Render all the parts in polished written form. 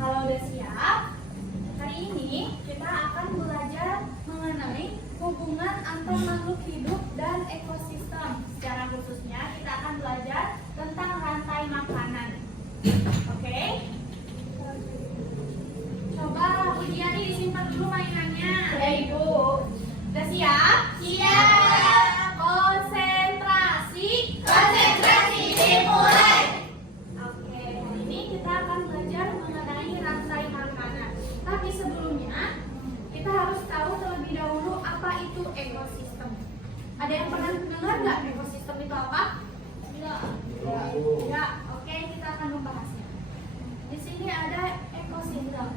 Kalau udah siap, hari ini kita akan belajar mengenai hubungan antar makhluk hidup dan ekosistem. Secara khususnya kita akan belajar tentang rantai makanan. Oke? Coba Bu Diani disimpan dulu mainannya. Ya, Ibu. Udah siap? Siap. Konsentrasi. Konsentrasi dimulai. Oke, hari ini kita akan belajar mengenai rantai makanan. Tapi sebelumnya, kita harus tahu terlebih dahulu apa itu ekosistem. Ada yang pernah dengar nggak ekosistem itu apa? Ya, oke, kita akan membahasnya. Di sini ada ekosistem.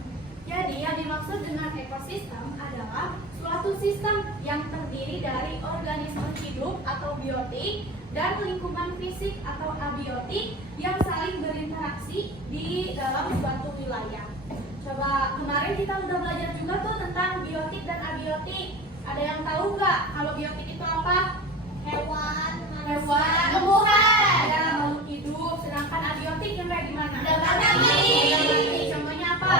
Jadi yang dimaksud dengan ekosistem adalah suatu sistem yang terdiri dari organisme hidup atau biotik dan lingkungan fisik atau abiotik yang saling berinteraksi di dalam suatu wilayah. Coba kemarin kita udah belajar juga tuh tentang biotik dan abiotik. Ada yang tahu nggak kalau biotik itu apa? Hewan, Tumbuhan, ya, makhluk hidup. Sedangkan abiotik yang kayak gimana? Contohnya apa?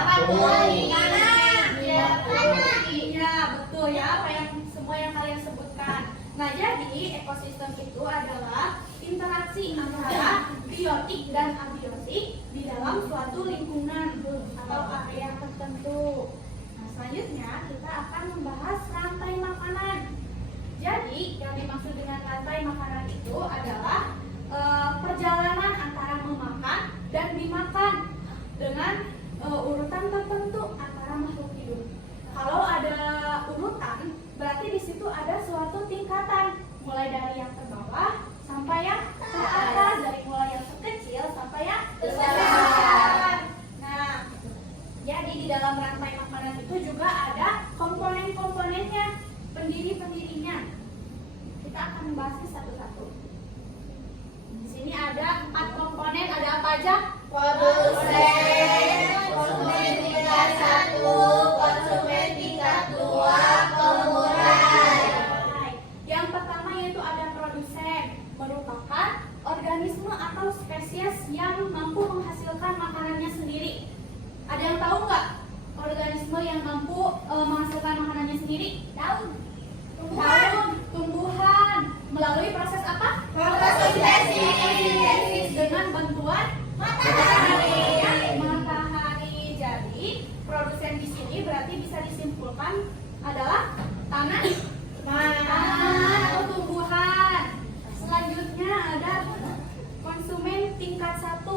Iya, betul ya, apa yang semua yang kalian sebutkan. Nah, jadi ekosistem itu adalah interaksi antara biotik dan abiotik di dalam suatu lingkungan atau area tertentu. Nah, selanjutnya kita akan membahas rantai makanan. Jadi, yang dimaksud dengan rantai makanan itu adalah perjalanan antara memakan dan dimakan dengan urutan tertentu antara makhluk hidup. Kalau ada urutan, berarti di situ ada suatu tingkatan, mulai dari yang terbawah sampai yang teratas, dari mulai yang terkecil sampai yang besar. Nah, jadi di dalam rantai makanan itu juga ada komponen-komponennya, pendiri-pendirinya. Kita akan membahasnya satu-satu. Di sini ada 4 komponen, ada apa aja? Produsen, konsumen tingkat 1, konsumen tingkat 2, pengurai. Yang pertama yaitu ada produsen, merupakan organisme atau spesies yang mampu menghasilkan makanannya sendiri. Ada yang tahu nggak organisme yang mampu menghasilkan makanannya sendiri? Tahu. Tumbuhan. Melalui proses apa? Fotosintesis. Dengan bantuan matahari. Jadi produsen di sini berarti bisa disimpulkan adalah tanah atau tumbuhan. Selanjutnya ada konsumen tingkat 1,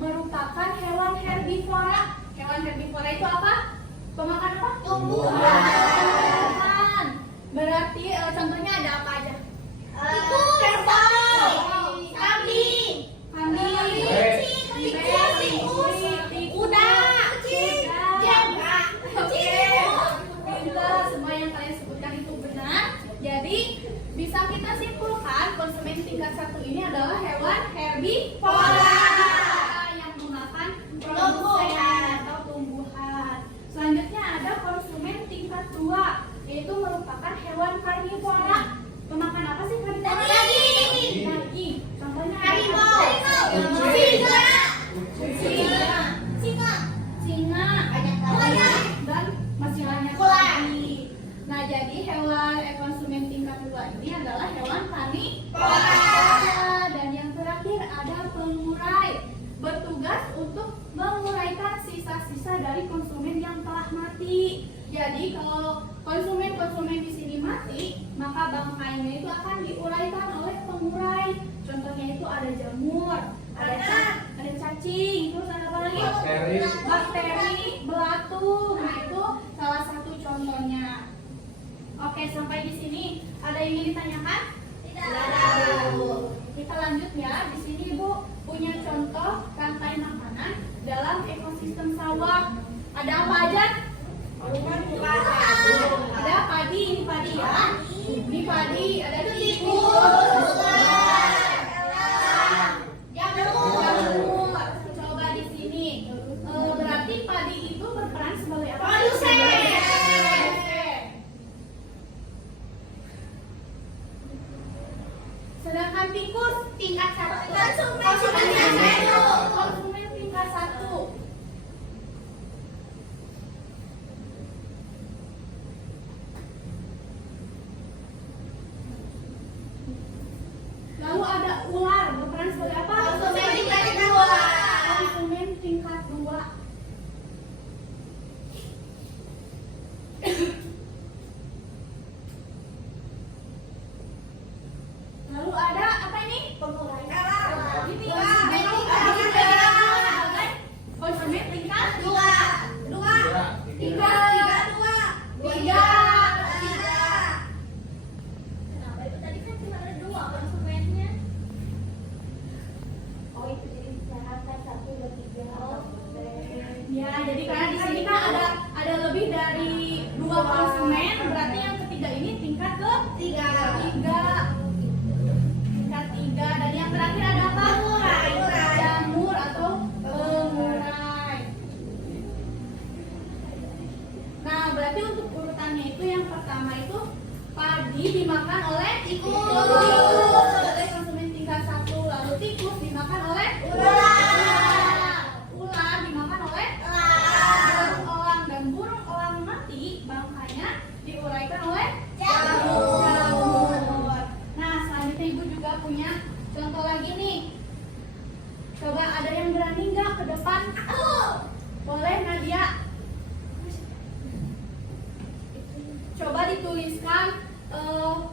merupakan hewan herbivora. Hewan herbivora itu apa? Pemakan apa? Tumbuhan. Berarti contohnya ada apa aja? Kambing, kuda, zebra, semua yang kalian sebutkan itu benar. Jadi bisa kita simpulkan konsumen tingkat 1 ini adalah hewan herbivora yang memakan produsen atau tumbuhan. Selanjutnya ada konsumen tingkat 2, yaitu merupakan hewan karnivora. Pemakan apa sih karnivora? Daging. Contohnya harimau, singa, dan masih banyak Ular. lagi. Nah, jadi hewan konsumen tingkat 2 ini adalah hewan karnivora. Dan yang terakhir ada pengurai, bertugas untuk menguraikan sisa-sisa dari konsumen yang telah mati. Jadi kalau konsumen di sini mati, maka bangkainya itu akan diuraikan oleh pengurai. Contohnya itu ada jamur, ada cacing, terus ada apa lagi? Bakteri, belatung. Nah, itu salah satu contohnya. Oke, sampai di sini ada yang ingin ditanyakan? Tidak. Kita lanjut ya. Di sini Ibu punya contoh rantai makanan dalam ekosistem sawah. Ada apa aja? Ada padi, ini padi ya. Ini padi, ada tikus, jamur. Coba di sini. Berarti padi itu berperan sebagai apa? Produsen. Sedangkan tikus tingkat 1. Konsumen tingkat 1. Konsumen tingkat 1. tingkat Dua. dua, tiga, Dua. tiga. Kenapa itu tadi kan cuma ada dua konsumennya? Oh itu jadi disarankan 1, 2, 3. Oh. Ya, jadi karena di sini kan ada lebih dari 2 konsumen, berarti yang ketiga ini tingkat Tiga. tingkat 3 dan yang terakhir ada apa? Pengurai. Jamur atau pengurai. Nah, berarti untuk urutannya itu yang pertama itu padi dimakan oleh Tikus. sebagai konsumen tingkat 1, lalu tikus dimakan oleh ular dimakan oleh burung elang, dan burung elang mati bangkainya diuraikan oleh jamur. Nah, selanjutnya ibu juga punya contoh lagi nih. Coba ada yang berani nggak ke depan? Boleh Nadia? Coba dituliskan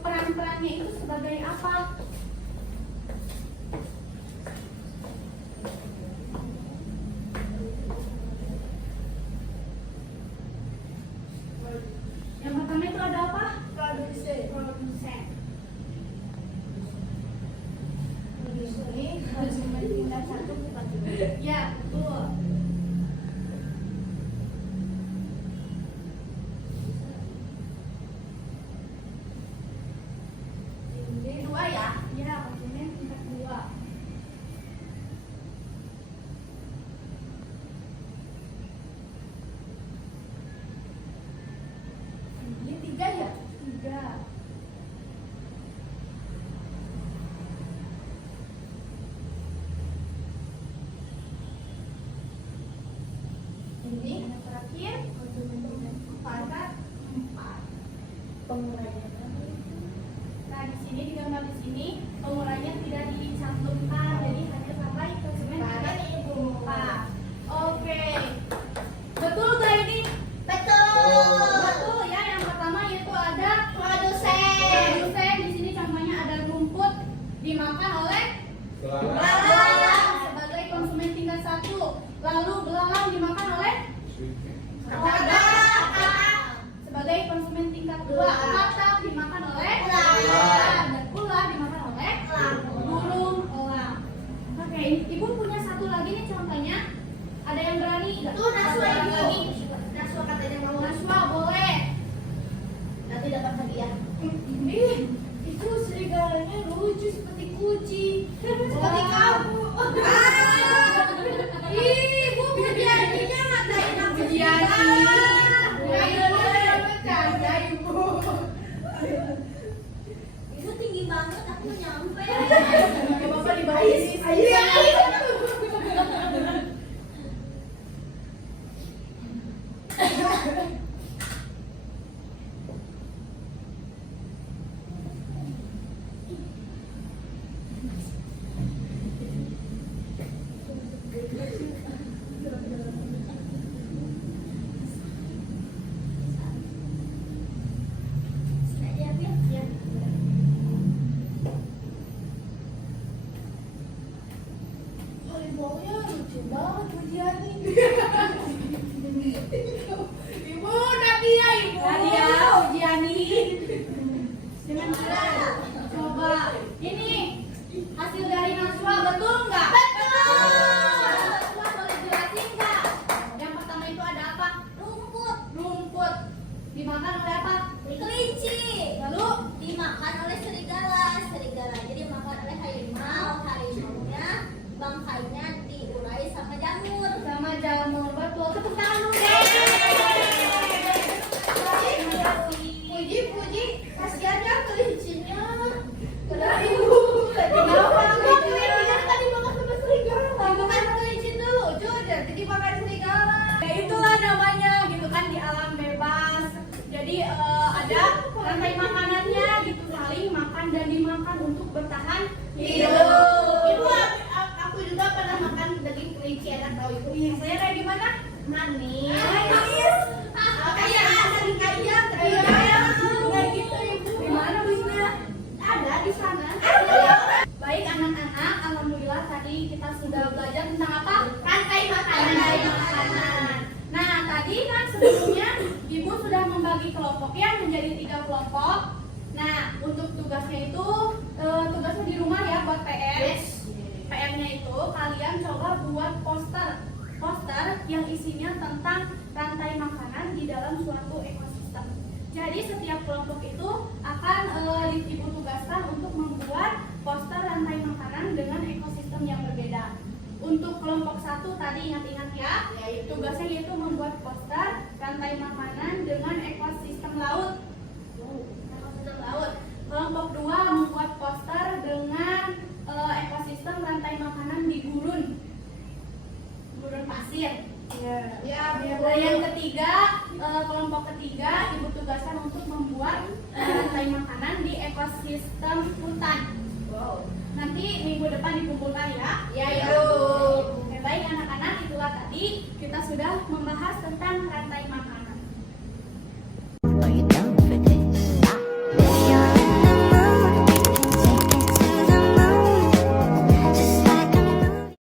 peran-perannya itu sebagai apa? Yang pertama itu ada apa? Produsen. Konsumen tingkat 1 bukan tiga. Ya, betul. Ini 2 ya? Ya, konsumen tingkat 2. Ini 3 ya? 3. Ini yang terakhir tingkat 4. Penguraian. Nah, di sini di gambar di sini pengurainya tidak dicantumkan, jadi hanya sampai konsumen tingkat 4. Oke. Betul gak ini? Betul ya. Yang pertama yaitu ada produsen. Di sini contohnya ada rumput dimakan oleh belalang sebagai konsumen tingkat 1. Lalu belalang dimakan oleh sebagai konsumen tingkat 2. Katak dimakan oleh ular dan ular dimakan oleh burung elang. Oke, ibu punya satu lagi nih contohnya. Ada yang berani? Tuh, Naswa Satu ibu. lagi. Naswa katanya mau. Naswa boleh. Nanti dapat hadiah. Ih, itu serigalanya lucu seperti kucing. Seperti kamu. Ibu pujiannya ngatain aku bercanda ibu. Itu tinggi banget, aku nyampe. Bapak di bawah ini. Harimaunya lucu banget pujiannya. Ibu Nadia, ibu. Nadia, ujiani. Coba. Ini hasil dari Naswa betul nggak? Naswa boleh jelasin nggak? Yang pertama itu ada apa? Rumput. Dimakan oleh apa? Kelinci. Lalu Dimakan oleh serigala. Serigalanya dimakan oleh harimau. Harimaunya bangkainya diurai sama jamur. sama jamur. Betul. Tepuk tangan dulu. Puji. Kasihan ya kelincinya. Padahal ibu tadi tadi makan sama serigala. Makan kelinci dulu, jadi dimakan serigala. Ya itulah namanya gitu kan, di alam bebas. Jadi ada rantai makanannya gitu, saling makan dan dimakan untuk bertahan hidup. Ibu, aku juga pernah makan daging kelinci, enak tau ibu. Saya kayak gimana? Manis. Kayak daging ayam, kayak gitu ibu. Gimana busnya? Ada di sana. Baik anak-anak, alhamdulillah tadi kita sudah belajar tentang apa? Rantai makanan. tugasnya itu tugasnya di rumah ya buat PR. PR-nya itu kalian coba buat poster yang isinya tentang rantai makanan di dalam suatu ekosistem. Jadi setiap kelompok itu akan ditugaskan untuk membuat poster rantai makanan dengan ekosistem yang berbeda. Untuk kelompok 1 tadi ingat-ingat ya, tugasnya yaitu membuat poster rantai makanan dengan ekosistem laut. Kelompok 2 membuat poster dengan ekosistem rantai makanan di gurun pasir. Yang ketiga, kelompok ketiga ibu tugaskan untuk membuat rantai makanan di ekosistem hutan. Nanti minggu depan dikumpulkan ya. Oke, baik anak-anak, itulah tadi kita sudah membahas tentang rantai makanan.